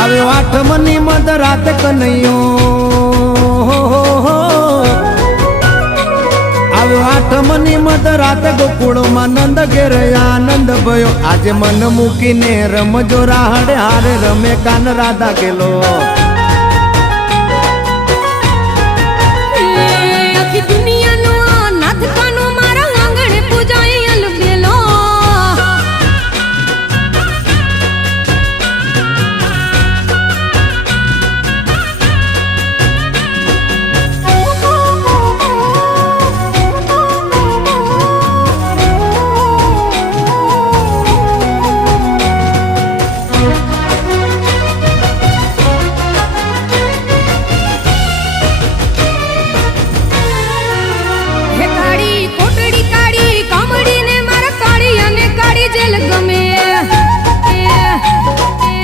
આવ્યો આઠમની મધ રાત કનૈયો, આવ્યો આઠમની મધ રાત ગોકુળમાં નંદ ઘેર આનંદ ભયો. આજે મન મૂકીને રમજો રાહડે હારે રમે કાન રાધા કેલો.